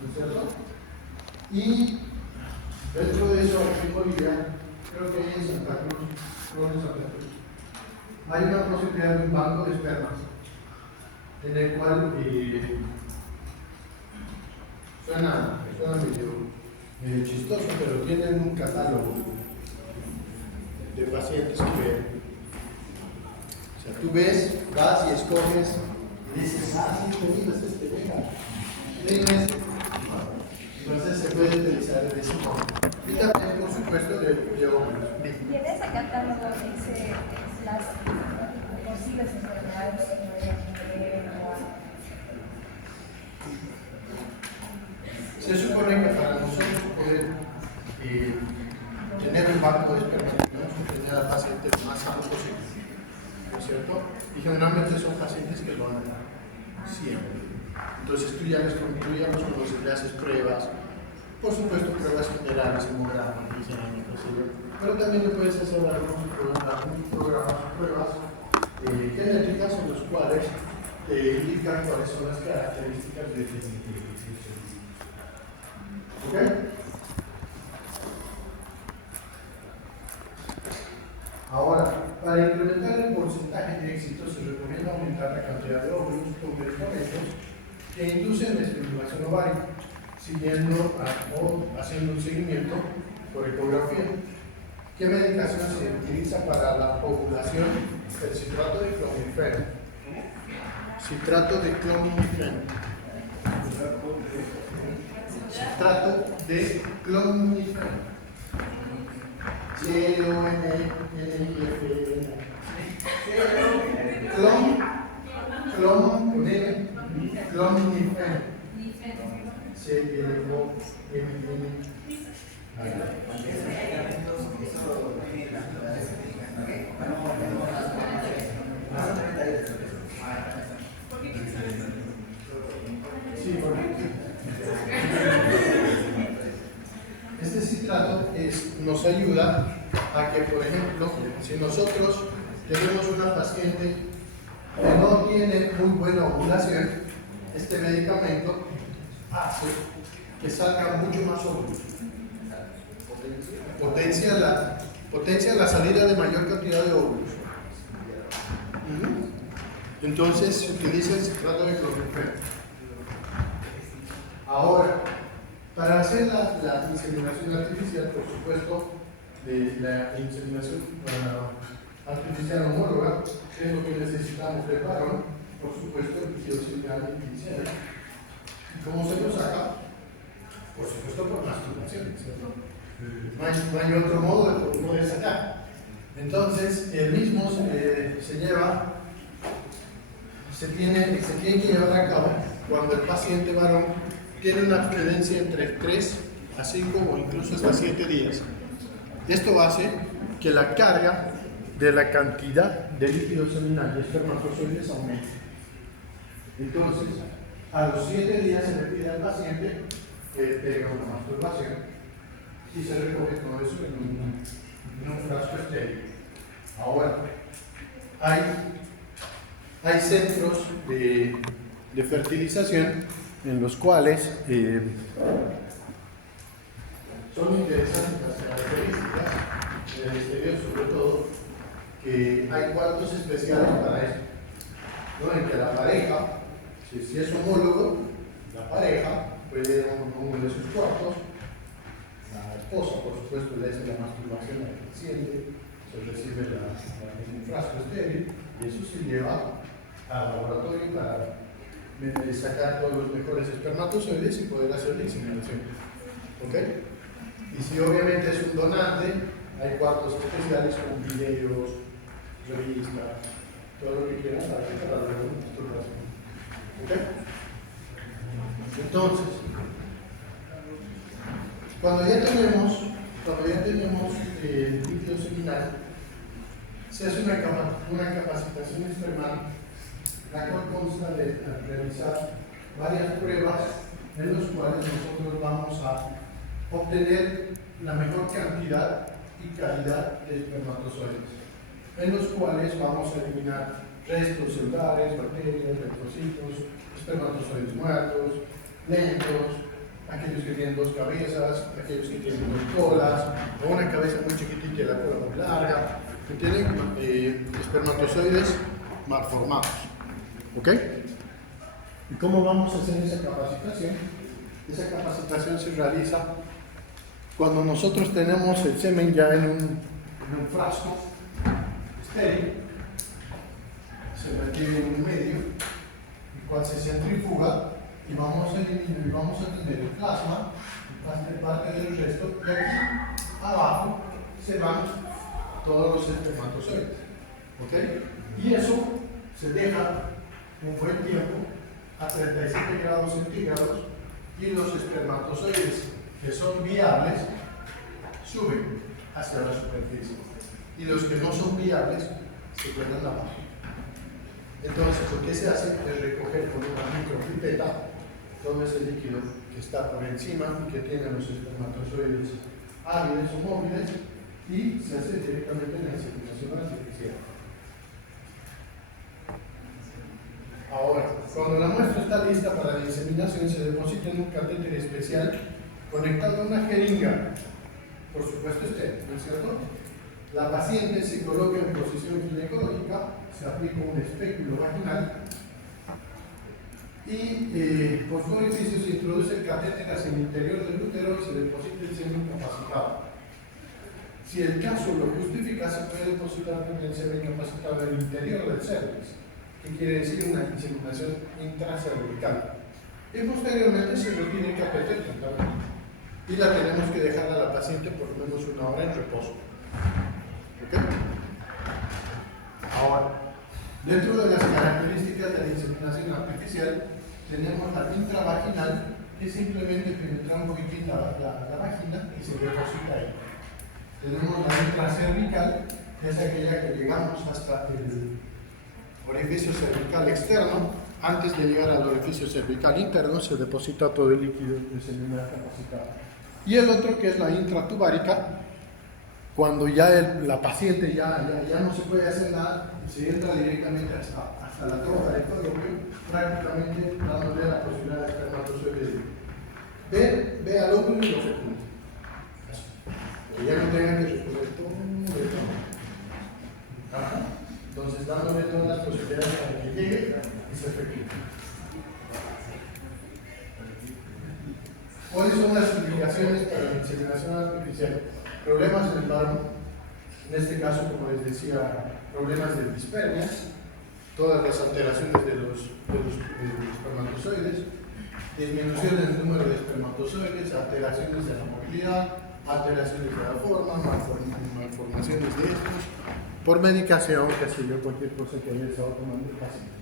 ¿no es cierto? Y dentro de eso, aquí en Bolivia, creo que en Santa Cruz, hay una posibilidad de un banco de esperma, en el cual suena medio chistoso, pero tienen un catálogo de pacientes que, o sea, tú ves, vas y escoges y dices, sí, mira, venga, entonces se puede utilizar de ese modo. Y también, por supuesto, de hombres. ¿Y en ese catálogo dice las posibles enfermedades que podrían tener? Se supone que para nosotros poder tener un banco de esperma, tenemos que tener al paciente lo más sano posible, ¿no es cierto? Y generalmente son pacientes que lo han siempre. Entonces tú ya les conoces, le haces pruebas, por supuesto pruebas generales, hemograma, pero también le puedes hacer algunos programas, pruebas genéticas en los cuales te indican cuáles son las características de ¿ok? Ahora, para incrementar el porcentaje de éxito se recomienda aumentar la cantidad de óvulos con medicamentos que inducen la estimulación ovárica, o haciendo un seguimiento por ecografía. ¿Qué medicación se utiliza para la ovulación? El citrato de clomifeno. Citrato de clomifeno. Citrato de clomifeno. Clomifeno. Este citrato nos ayuda a que, por ejemplo, si nosotros tenemos una paciente que no tiene muy buena ovulación, este medicamento hace que salga mucho más óvulos. Potencia la salida de mayor cantidad de óvulos. Entonces se utiliza el citrato de clomifeno. Ahora, para hacer la inseminación artificial, por supuesto, la inseminación artificial homóloga, es lo que necesitamos del varón, por supuesto, el líquido seminal inicial. ¿Y cómo se lo saca? Por supuesto, por masturbación, ¿cierto? No hay otro modo de poder sacar. Entonces, el mismo se tiene que llevar a cabo cuando el paciente varón tiene una abstinencia entre 3 a 5 o incluso hasta 7 días. Esto hace que la carga de la cantidad de líquido seminal de espermatozoides aumente. Entonces, a los 7 días se le pide al paciente que tenga una masturbación y se recoge todo eso en un frasco estéril. Ahora, hay centros de fertilización en los cuales son interesantes las características del exterior, sobre todo, que hay cuartos especiales para eso, ¿no? En que la pareja, si es homólogo, la pareja puede ir a uno de sus cuartos, la esposa, por supuesto, le hace la masturbación al paciente, se recibe en un frasco estéril y eso se lleva al laboratorio para sacar todos los mejores espermatozoides y poder hacer la inseminación. ¿Ok? Y si obviamente es un donante, hay cuartos especiales con videos, revistas, todo lo que quieran para la masturbación. ¿Ok? Entonces, cuando ya tenemos líquido seminal, se hace una capacitación espermal, la cual consta de realizar varias pruebas en las cuales nosotros vamos a obtener la mejor cantidad y calidad de espermatozoides, en los cuales vamos a eliminar restos celulares, bacterias, eritrocitos, espermatozoides muertos, lentos, aquellos que tienen 2 cabezas, aquellos que tienen 2 colas, o una cabeza muy chiquitita y la cola muy larga, que tienen espermatozoides malformados. ¿Ok? ¿Y cómo vamos a hacer esa capacitación? Esa capacitación se realiza cuando nosotros tenemos el semen ya en un frasco estéril, se retiene en un medio, el cual se centrifuga y vamos a eliminar y vamos a tener el plasma, parte del resto, y aquí abajo se van todos los espermatozoides. ¿Ok? Y eso se deja un buen tiempo a 37 grados centígrados y los espermatozoides que son viables suben hacia la superficie y los que no son viables se quedan abajo. Entonces, lo que se hace es recoger con una micropipeta todo ese líquido que está por encima y que tiene los espermatozoides hábiles o móviles y se hace directamente en la inseminación artificial. Ahora, cuando la muestra está lista para la inseminación, se deposita en un catéter especial conectado a una jeringa, por supuesto ¿no es cierto? La paciente se coloca en posición ginecológica, se aplica un espéculo vaginal y por su orificio se introduce el catéter hacia el interior del útero y se deposita el semen capacitado. Si el caso lo justifica, se puede depositar el semen capacitado en el interior del cervix, que quiere decir una inseminación intracervical. Y posteriormente se retira el catéter totalmente. Y la tenemos que dejar a la paciente por lo menos 1 hora en reposo. ¿Ok? Ahora, dentro de las características de la inseminación artificial, tenemos la intravaginal, que es simplemente penetrar un poquitín la vagina y se deposita ahí. Tenemos la intracervical, que es aquella que llegamos hasta el orificio cervical externo. Antes de llegar al orificio cervical interno, se deposita todo el líquido de semen capacitado. Y el otro, que es la intratubárica, cuando ya la paciente ya no se puede hacer nada, se entra directamente hasta la trompa del falopio, prácticamente dándole la posibilidad de espermatozoide ve al óvulo y lo fecunda. Que ya no tenga que recorrer todo el campo. Entonces, dándole todas las posibilidades para que llegue y se fecunde. ¿Cuáles son las implicaciones para la inseminación artificial? Problemas en el varón, en este caso, como les decía, problemas de dispermia, todas las alteraciones de los espermatozoides, disminución en el número de espermatozoides, alteraciones de la movilidad, alteraciones de la forma, malformaciones de estos, por medicación, que sé yo, cualquier cosa que haya estado tomando el paciente.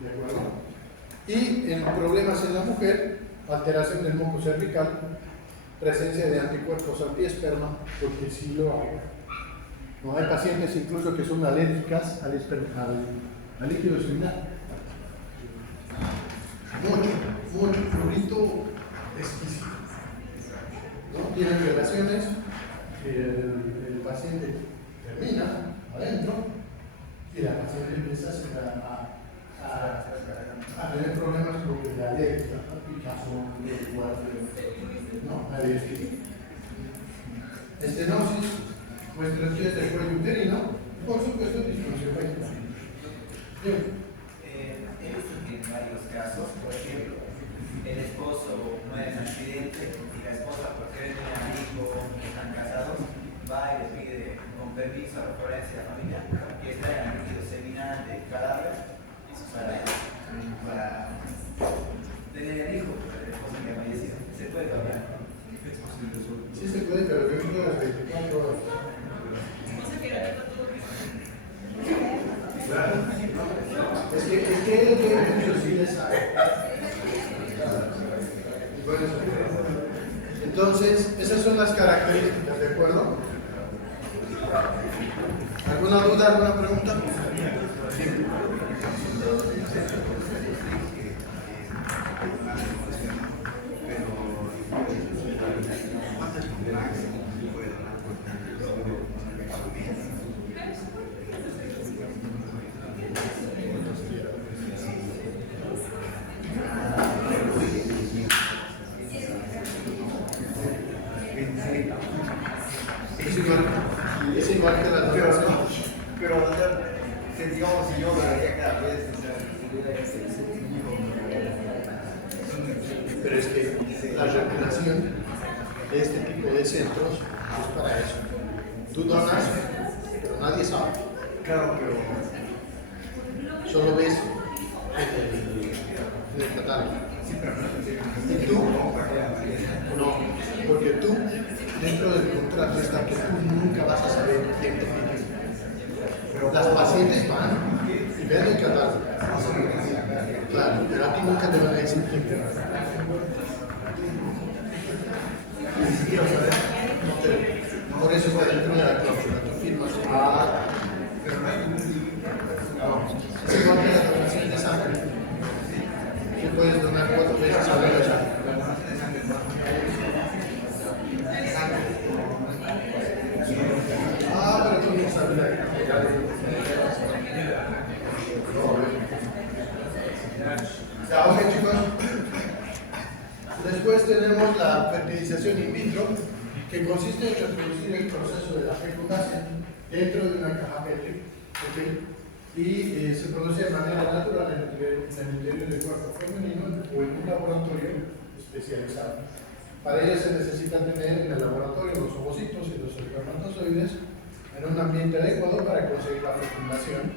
¿De acuerdo? Y en problemas en la mujer, alteración del moco cervical, presencia de anticuerpos antiesperma, porque sí lo hay. No, hay pacientes incluso que son alérgicas al líquido seminal. Mucho fluorito exquisito. ¿No? Tienen relaciones, el paciente termina adentro y la paciente empieza a tener problemas como de alergia, picazón, estenosis, estrechez del cuello uterino, por supuesto disfunción vaginal. He visto que en varios casos, por ejemplo, el esposo muere en un accidente y la esposa, porque tenían hijos, están casados, va y le pide con permiso a la forense familiar y extrae el líquido seminal del cadáver para tener el hijo del esposo que falleció. ¿Se puede cambiar? Sí se puede, pero dentro de las 24 horas. Claro. Es que ellos sí les sabe. Bueno, entonces, esas son las características, ¿de acuerdo? ¿Alguna duda, alguna pregunta? Sí. es igual que la donación. Pero, o sea, que digamos, si yo donaría cada vez, o sea, Pero es que la recreación de este tipo de centros es para eso. Tú donas, pero nadie sabe. claro, pero Solo ves en el catálogo. Y tú, no, porque tú, dentro del contrato está que tú nunca vas a saber quién te pide. Las pacientes van y ven el catálogo. Claro, pero a ti nunca te van a decir quién te va a dar. Por eso está dentro de la cláusula, tú firmas. pero no hay No, es igual que la donación de sangre. Tú puedes donar 4 veces a la vez. Pero tú no sabes la cantidad Ya, ok, chicos. Después tenemos la fertilización in vitro, que consiste en reproducir el proceso de la fecundación dentro de una caja Petri, ¿okay? Y se produce de manera natural en el interior del cuerpo femenino o en un laboratorio especializado. Para ello se necesita tener en el laboratorio los ovocitos y los espermatozoides en un ambiente adecuado para conseguir la fecundación.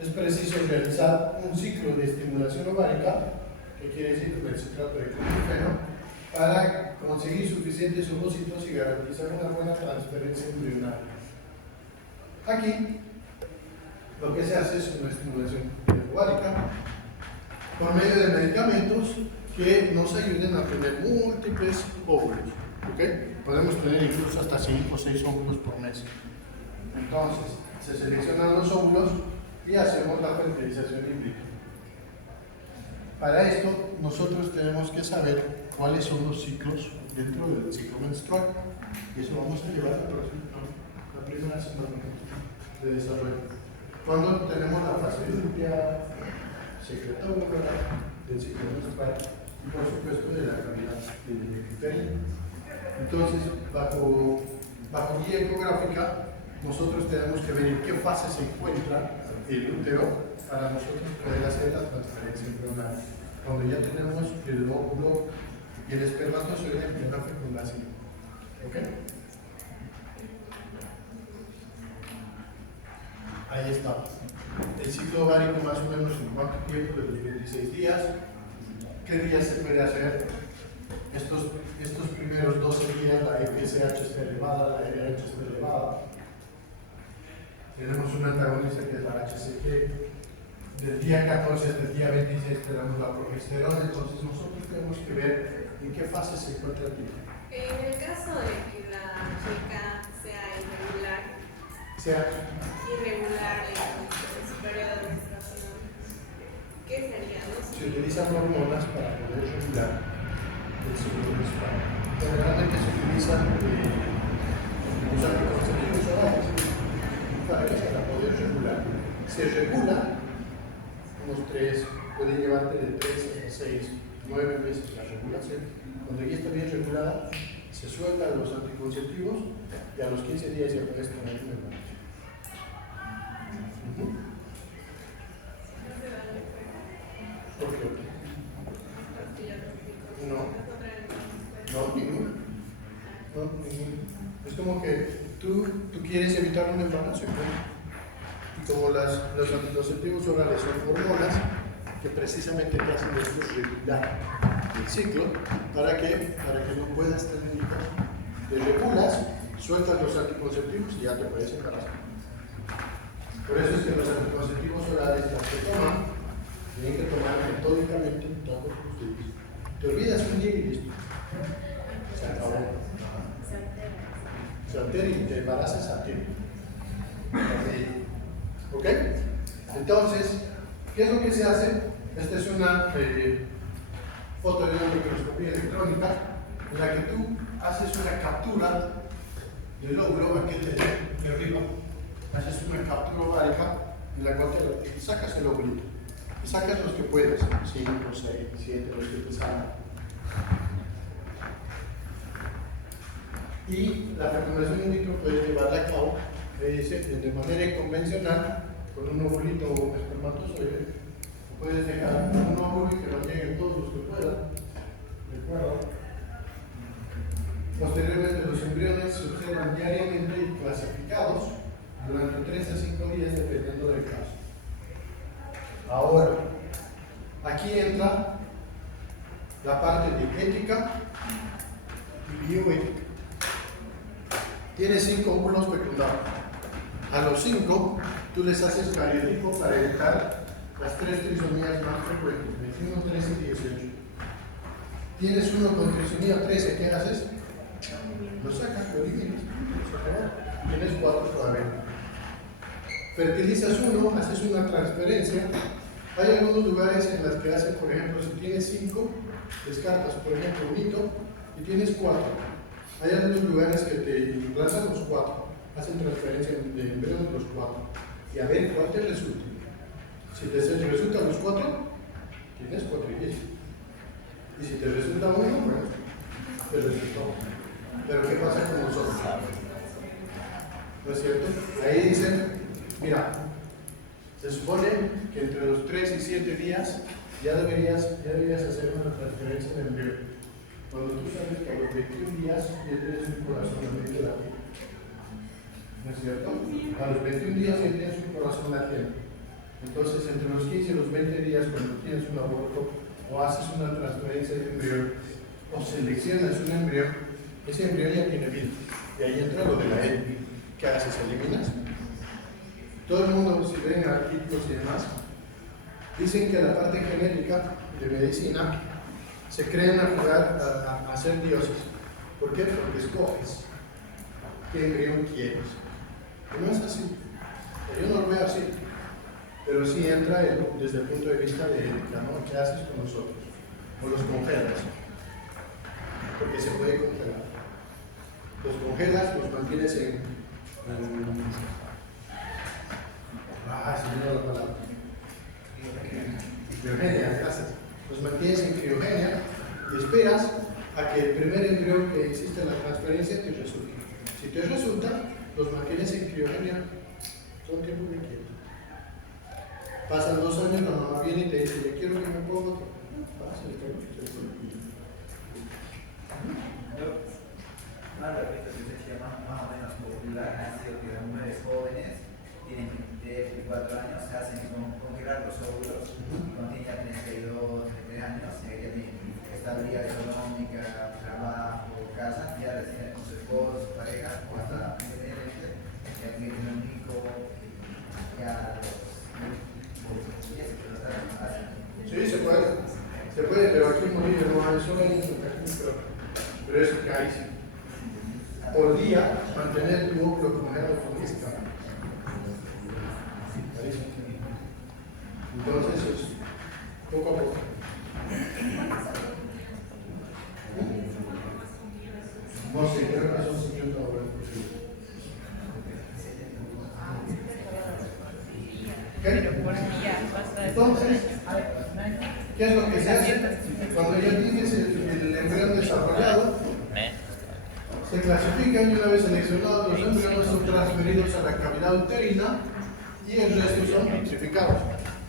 Es preciso realizar un ciclo de estimulación ovárica, que quiere decir con el citrato de clorofeno, para conseguir suficientes ovocitos y garantizar una buena transferencia embrionaria. Aquí lo que se hace es una estimulación ovárica por medio de medicamentos que nos ayuden a tener múltiples óvulos. ¿Okay? Podemos tener incluso hasta 5 o 6 óvulos por mes. Entonces, se seleccionan los óvulos y hacemos la fertilización in vitro. Para esto, nosotros tenemos que saber cuáles son los ciclos dentro del ciclo menstrual. Y eso vamos a llevar la primera semana de desarrollo. Cuando tenemos la fase limpia, secretora, del ciclo menstrual y por supuesto de la cavidad uterina. Entonces, bajo guía ecográfica, nosotros tenemos que ver en qué fase se encuentra el útero para nosotros poder hacer la transferencia embrionaria. Cuando ya tenemos el óvulo y el espermatozoide en plena fecundación. ¿Ok? Ahí está. El ciclo ovárico más o menos en cuánto tiempo, de los 26 días. ¿Qué días se puede hacer? Estos primeros 12 días la FSH está elevada, la LH está elevada. Tenemos un antagonista que es la HCG. Del día 14 hasta el día 26 tenemos la progesterona, entonces nosotros tenemos que ver en qué fase se encuentra el tipo. En el caso de que la chica sea irregular en su periodo de menstruación, ¿qué sería? ¿No? Se utilizan hormonas para poder regular el ciclo menstrual. Generalmente se utilizan los anticonceptivos orales para poder regular. Se regula unos 3, puede llevarte de 3 hasta 6, 9 meses la regulación. Cuando ya está bien regulada, se sueltan los anticonceptivos y a los 15 días ya puedes tener un embarazo. ¿Por qué? No, ninguno. No, ninguno. Es como que tú quieres evitar un embarazo, ¿no? Y como los anticonceptivos orales son hormonas que precisamente te hacen regular el ciclo para que no puedas tener hijos, te regulas, sueltas los anticonceptivos y ya te puedes embarazar. Por eso es que los anticonceptivos orales los que toman tienen que tomar metódicamente todos los días. Te olvidas un día y listo. Se acabó. Se altera y te embarazas a tiempo. ¿Ok? Entonces, ¿qué es lo que se hace? Esta es una foto de una microscopía electrónica en la que tú haces una captura del óvulo aquel de arriba. Haces una captura ovárica en la cual te sacas el óvulo. Y sacas los que puedas, 5, 6, 7, los que te salgan. Y la fecundación in vitro puedes llevarla a cabo de manera convencional con un ovulito o un espermatozoide. Puedes dejar un óvulo y que lo lleguen todos los que puedan. ¿De acuerdo? Posteriormente, los embriones se observan diariamente y clasificados durante 3 a 5 días dependiendo del caso. Ahora, aquí entra la parte de ética y bioética. Tienes 5 óvulos fecundados. A los 5, tú les haces cariótipo para evitar las 3 trisomías más frecuentes, 21, 13 y 18. Tienes uno con trisomía 13, ¿qué haces? Lo sacas, lo eliminas. Tienes 4 todavía. Fertilizas uno, haces una transferencia. Hay algunos lugares en los que hacen, por ejemplo, si tienes 5, descartas, por ejemplo, un hito y tienes 4. Hay algunos lugares que te implantan los 4, hacen transferencia de embriones los 4 y a ver cuál te resulta. Si te resultan los 4, tienes 4 y 10. Y si te resulta uno, bueno, te resulta uno. Pero ¿qué pasa con nosotros? ¿No es cierto? Ahí dicen, mira, se supone que entre los 3 y 7 días ya deberías hacer una transferencia de embrión. Cuando tú sabes que a los 21 días ya tienes un corazón latiendo. ¿No es cierto? A los 21 días ya tienes un corazón latiendo. Entonces, entre los 15 y los 20 días, cuando tienes un aborto o haces una transferencia de embrión o seleccionas un embrión, ese embrión ya tiene vida. Y ahí entra lo de la ética. ¿Qué haces? ¿Eliminas? Todo el mundo, si ven artículos y demás, dicen que la parte genética de medicina se creen a jugar a hacer dioses. ¿Por qué? Porque escoges qué embrión quieres. No es así. Yo no lo veo así. Pero sí entra desde el punto de vista de ética, ¿no? ¿Qué haces con nosotros? O los congelas. Porque se puede congelar. Los congelas, los mantienes se me dio la palabra. Criogenia, gracias. Los mantienes en criogenia y esperas a que el primer embrión que existe en la transferencia te resulte. Si te resulta, los mantienes en criogenia todo el tiempo que quieras. Pasan 2 años, la mamá viene y te dice, yo quiero que me ponga otro. Una respuesta que se llama más o menos popular ha sido que las mujeres jóvenes tienen 24 años, se hacen congelar los óvulos, cuando tienen ya 32, 33 años, ya tienen estabilidad económica, trabajo, casa, ya deciden con su esposo, su pareja, o hasta ya tienen un hijo, ya Sí, se puede, pero aquí en Bolivia no hay, solo hay pero eso que hay. Por día, mantener tu óvulo congelado con esta. Entonces, es poco a poco. No sé, creo que son 50 horas. Entonces, ¿qué es lo que se hace? Cuando ya tienes el embrión desarrollado, se clasifican y una vez seleccionados los embriones son transferidos a la cavidad uterina y el resto son vitrificados.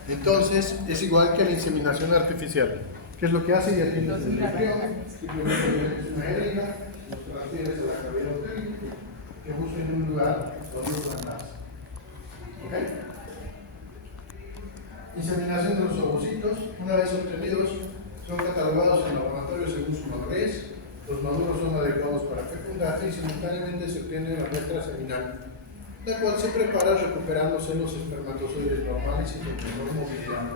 Entonces, es igual que la inseminación artificial. ¿Qué es lo que hace? Ya tienes el embrión, simplemente tienes una jeringa, los transfieres a la cavidad uterina, que uso en un lugar donde lo plantas. ¿Ok? Inseminación de los ovocitos, una vez obtenidos, son catalogados en laboratorio según su madurez. Los maduros son adecuados para fecundarse y simultáneamente se obtiene la muestra seminal, la cual se prepara recuperándose los espermatozoides normales y con menor movilidad.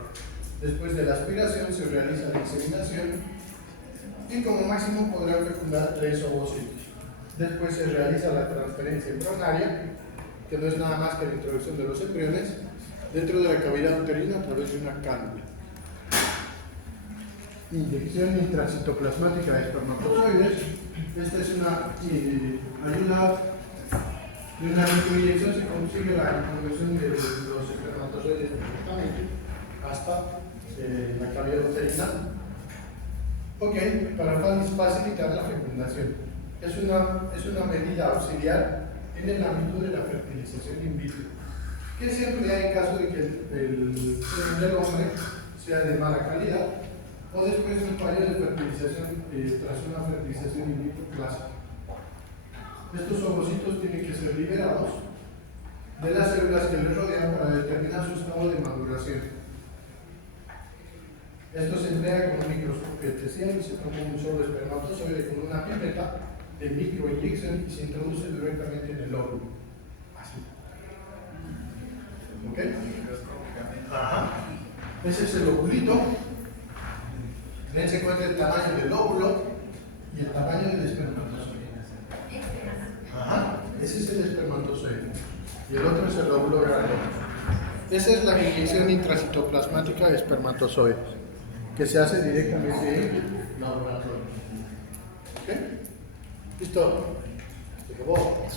Después de la aspiración se realiza la inseminación y como máximo podrán fecundar 3 ovocitos. Después se realiza la transferencia embrionaria, que no es nada más que la introducción de los embriones dentro de la cavidad uterina a través de una cánula. Inyección intracitoplasmática de espermatozoides. Esta es una ayuda de una microinyección, se consigue la introducción de los espermatozoides directamente hasta la cavidad uterina. Ok, para facilitar la fecundación. es una medida auxiliar en el ámbito de la fertilización in vitro, que se emplea en caso de que el semen del hombre sea de mala calidad o después de un fallo de fertilización tras una fertilización in vitro clásica. Estos ovocitos tienen que ser liberados de las células que les rodean para determinar su estado de maduración. Esto se emplea con un microscopio especial y se toma un solo espermatozoide con una pipeta de microinyección y se introduce directamente en el óvulo. Así. ¿Ok? Ajá. Ese es el ovulito. Ven, se encuentra el tamaño del óvulo y el tamaño del espermatozoide. Ajá. Ese es el espermatozoide. Y el otro es el óvulo grande. Esa es la inyección intracitoplasmática de espermatozoides, que se hace directamente en laboratorio. ¿Ok? ¿Listo? Se acabó.